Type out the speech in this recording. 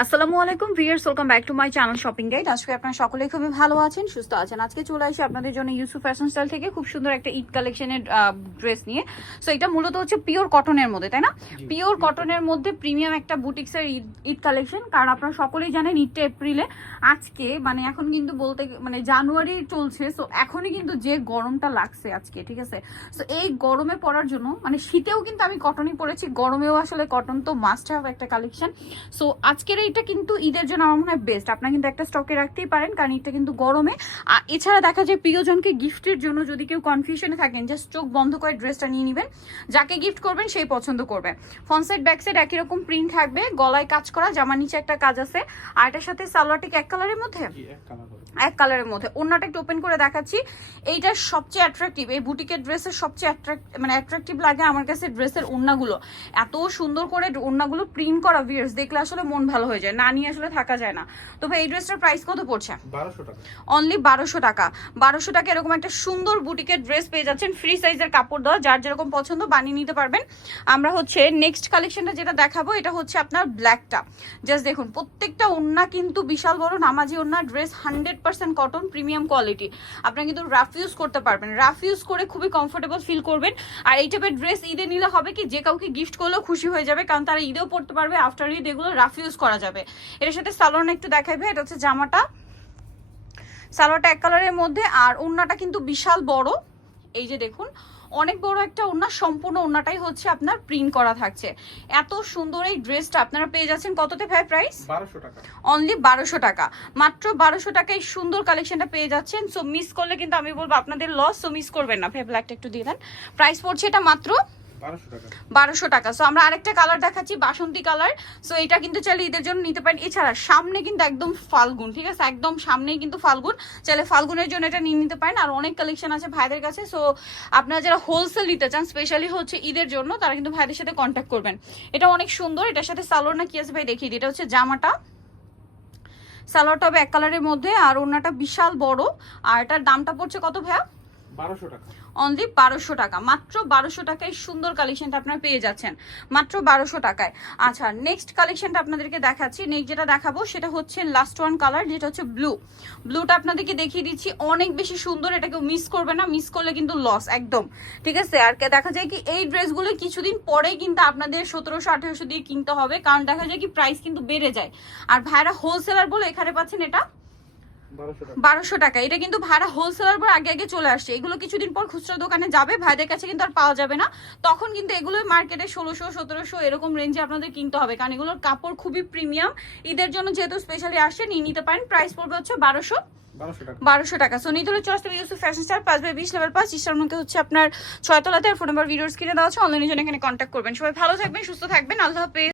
আসসালামু আলাইকুম viewers welcome back to my channel shopping guide. আজকে আপনারা সকলেই খুবই ভালো আছেন সুস্থ আছেন। আজকে চলে আসি আপনাদের জন্য ইউসুফ ফ্যাশন স্টাইল থেকে খুব সুন্দর একটা ঈদ কালেকশনের ড্রেস নিয়ে। সো এটা মূলত হচ্ছে পিওর কটনের মধ্যে তাই না? পিওর কটনের মধ্যে প্রিমিয়াম একটা বুটিক্সের ঈদ ঈদ কালেকশন। কারণ আপনারা সকলেই জানেন ঈদটা এপ্রিলে। আজকে মানে এখন কিন্তু বলতে মানে জানুয়ারি চলছে সো এখনই কিন্তু যে গরমটা লাগছে আজকে ঠিক আছে? সো এই গরমে পড়ার জন্য মানে শীতেও কিন্তু আমি কটনই পরেছি গরমেও আসলে কটন তো মাস্ট হ্যাভ একটা কালেকশন। সো আজকের এইটা কিন্তু ঈদের জন্য আমার মনে হয় বেস্ট আপনারা কিন্তু একটা স্টকে রাখতেই পারেন কারণ এটা কিন্তু গরমে। আর এছাড়া দেখা যায় প্রিয়জনকে গিফটের জন্য যদি কেউ কনফিউশনে থাকেন জাস্ট চোখ বন্ধ করে ড্রেসটা নিয়ে নেবেন। যাকে গিফট করবেন সেই পছন্দ করবে। ফ্রন্ট সাইড ব্যাক সাইড একই রকম প্রিন্ট থাকবে গলায় কাজ করা জামার নিচে একটা কাজ আছে। আর এটার সাথে সালোয়ারটিক এক কালারের মধ্যে? এক। কালারের মধ্যে। অন্যটা একটু ওপেন করে দেখাচ্ছি। এইটা সবচেয়ে অ্যাট্রাকটিভ এই বুটিকের ড্রেসের সবচেয়ে অ্যাট্রাক্ট মানে অ্যাট্রাকটিভ লাগে আমার কাছে ড্রেসের ওড়নাগুলো। এত সুন্দর করে ওড়নাগুলো প্রিন্ট করা ভিয়ার্স দেখলে আসলে মন ভালো হয়ে যায়। না নিয়ে আসলে থাকা যায় না। তো ভাই এই ড্রেসটার প্রাইস কত পড়ছে? অনলি বারোশো টাকা। বারোশো টাকা এরকম একটা সুন্দর বুটিকের ড্রেস পেয়ে যাচ্ছেন। ফ্রি সাইজের কাপড় দেওয়া। যার যেরকম পছন্দ বানিয়ে নিতে পারবেন। আমরা হচ্ছে নেক্সট কালেকশনটা যেটা দেখাবো এটা হচ্ছে আপনার ব্ল্যাকটা জাস্ট দেখুন প্রত্যেকটা ওন্না কিন্তু বিশাল বড় নামাজি ওন্না। Dress hundred percent cotton premium quality আপনারা কিন্তু রাফ ইউজ করতে পারবেন। রাফ ইউজ করে খুবই কমফোর্টেবল ফিল করবেন। আর এই টাইপের ড্রেস ঈদে নিলে হবে কি যে কাউকে গিফট করলেও খুশি হয়ে যাবে। কারণ তারা ঈদেও পড়তে পারবে আফটার ঈদ এগুলো রাফ ইউজ করা যাবে। এর সাথে সালোয়ার একটু দেখাবে এটা হচ্ছে জামাটা। সালোয়ারটা এক কালারের মধ্যে আর ওড়নাটা কিন্তু বিশাল বড়। এই যে দেখুন অনেক বড় একটা ওড়না সম্পূর্ণ ওড়নাটাই হচ্ছে আপনার প্রিন্ট করা থাকছে। এত সুন্দর এই ড্রেসটা আপনারা পেয়ে যাচ্ছেন কততে ভাই প্রাইস 1200 টাকা। অনলি বারোশো টাকা। মাত্র বারোশো টাকা এই সুন্দর কালেকশনটা পেয়ে যাচ্ছেন। সো মিস করলে কিন্তু আমি বলব আপনাদের লস সো মিস করবেন না। ভাই ব্ল্যাকটা একটু দিয়ে দেন। প্রাইস পড়ছে এটা মাত্র 1200 টাকা বারোশো টাকা। সো আমরা আরেকটা কালার দেখাচ্ছি, বাসন্তী কালার সো এটা কিন্তু চাইলে ঈদের জন্য নিতে পারেন। এছাড়া সামনে কিন্তু একদম ফাল্গুন, ঠিক আছে? একদম সামনেই কিন্তু ফাল্গুন। চাইলে ফাল্গুনের জন্য এটা নিয়ে নিতে পারেন। আর অনেক কালেকশন আছে ভাইদের কাছে। সো আপনারা যারা হোলসেল নিতে চান স্পেশালি হচ্ছে ঈদের জন্য, তারা কিন্তু ভাইদের সাথে কন্ট্যাক্ট করবেন। এটা অনেক সুন্দর। এটার সাথে সালোয়ার না কি আছে? ভাই, দেখিয়ে দিই। এটা হচ্ছে জামাটা। সালোয়ারটা হবে এক কালারের মধ্যে। আর ওড়নাটা বিশাল বড়। আর এটার দামটা পড়ছে কত ভাইয়া? 1200 টাকা অনলি বারোশো টাকা। মাত্র বারোশো টাকায় সুন্দর কালেকশনটা আপনারা পেয়ে যাচ্ছেন। মাত্র বারোশো টাকায়। আচ্ছা নেক্সট কালেকশনটা আপনাদেরকে দেখাচ্ছি। নেক্সট যেটা দেখাবো, সেটা হচ্ছে লাস্ট ওয়ান কালার যেটা হচ্ছে ব্লু ব্লুটা আপনাদেরকে দেখিয়ে দিচ্ছি। অনেক বেশি সুন্দর এটাকে মিস করবে না। মিস করলে কিন্তু লস একদম। ঠিক আছে? আর দেখা যায় কি, এই ড্রেসগুলো কিছুদিন পরে কিন্তু আপনাদের সতেরোশো, আঠেরোশো দিয়ে কিনতে হবে। কারণ দেখা যায় কি প্রাইস কিন্তু বেড়ে যায়। আর ভাইরা হোলসেলার বলে এখানে পাচ্ছেন এটা। 1200 টাকা বারোশো টাকা। এটা কিন্তু ভাড়া হোলসেলার পর আগে আগে চলে আসছে। এগুলো কিছুদিন পর খুচরা দোকানে যাবে। ভাইদের কাছে কিন্তু আর পাওয়া যাবে না। তখন কিন্তু এগুলো মার্কেটে ষোলোশো সতেরোশো এরকম রেঞ্জে আপনাদের কিনতে হবে। কারণ এগুলোর কাপড় খুবই প্রিমিয়াম ঈদের জন্য যেহেতু স্পেশালি আসছে নিয়ে নিতে পারেন। প্রাইস পড়বে হচ্ছে বারোশো। বারোশো টাকা। সো নিতে হলে চয়েস ইউসুফ ফ্যাশন স্টার পাঁচ বাই বিশ লেভেল পাঁচ ইস্টারমকে হচ্ছে আপনার ছয়তলাতে। আর ফোন নাম্বার ভিডিওস কিনে দেওয়া হচ্ছে অনলাইনের জন্য এখানে কন্ট্যাক্ট করবেন। সবাই ভালো থাকবেন সুস্থ থাকবেন। আল্লাহ হাফেজ।